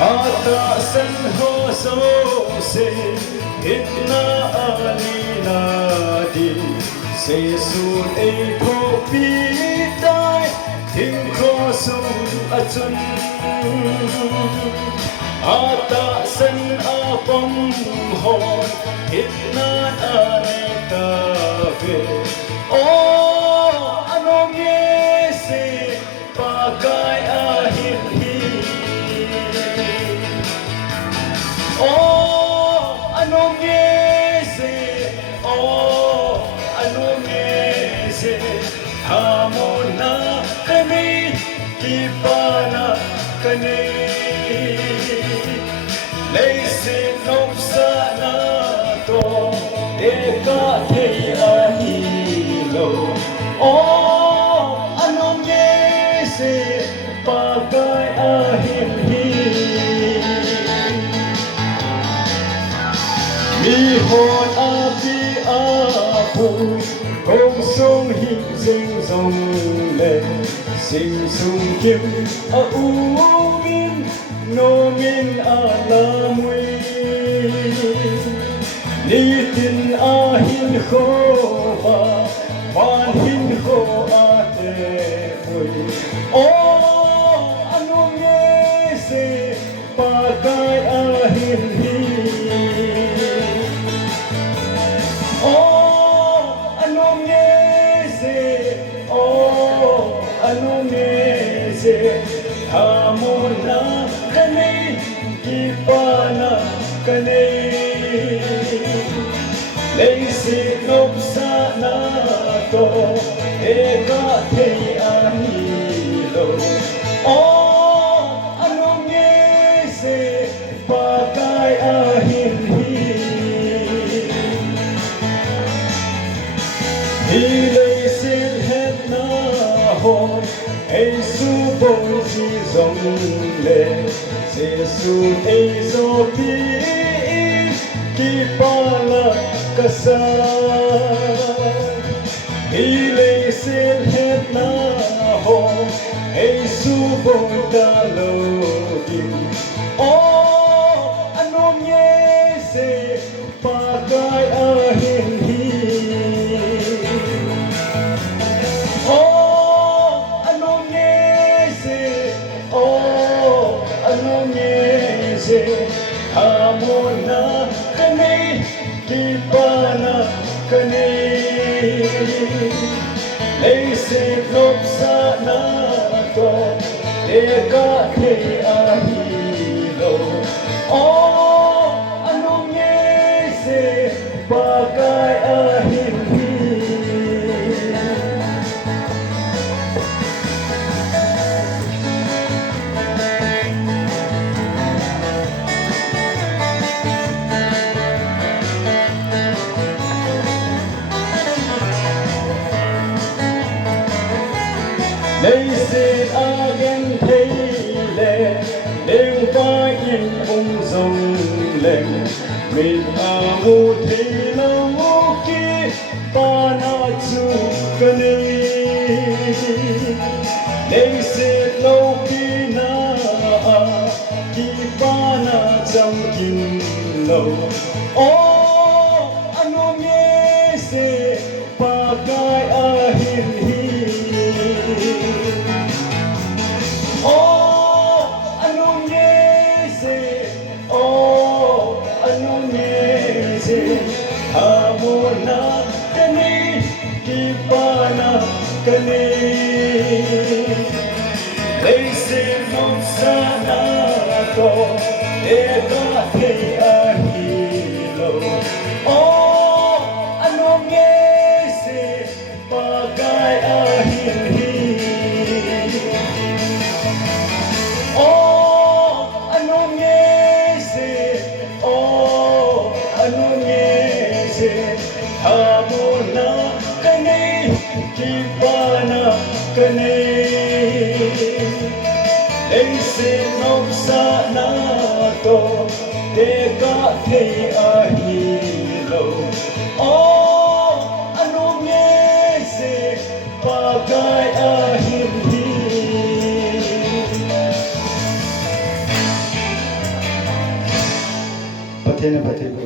Ata san ho so se itna alina di se sun e ko pi dai tim ko sung achun ata san apam ho itna aneta ve o anong ye se pakai ahir anong yese, anong yese, hamon na kami, kipa na kani. Laisin nung sana to, eka kay ahilo. Anong yese, pagay ahilhi. Mi hồn api apu công sông hình dinh dòng lệ sinh sung kim a u min no min a la mui ni tin a hin kho ba van hin kho a te mui anong ye se pagai a hin hi anong yese, hamon na kani, kipa na kani. Laisi nop sana to, eka kay ahilo. Anong yese, pakai ahilhi. Ilay silhet na ho, ay subong si zong le, si sun ay zopiin, kipala kasal. Ilay silhet na ho, ay subong dalogin. Anong yese, pagay ahilhi. Hamon na kani, kipa na kani. Laisip nop sana to, eka kay ahilo. Anong yese, pakai ahilhi. Laisin agen theile, leng phai in zong leng, min amu theilo ki pa na chu kani. Laisin lo ki na ki pa na cham kim lo. Anong yese, pakai ahilhi. Anong yese, hamon na kani, kipa na kani. Laisin nung sana to, eka kay ahilo. Anong yese, pagay ahilhi. Hamona kani kipana kani Laisin of sana to Teka thei ahilo Oh ano ngese Pagay ahimhi Pati na pati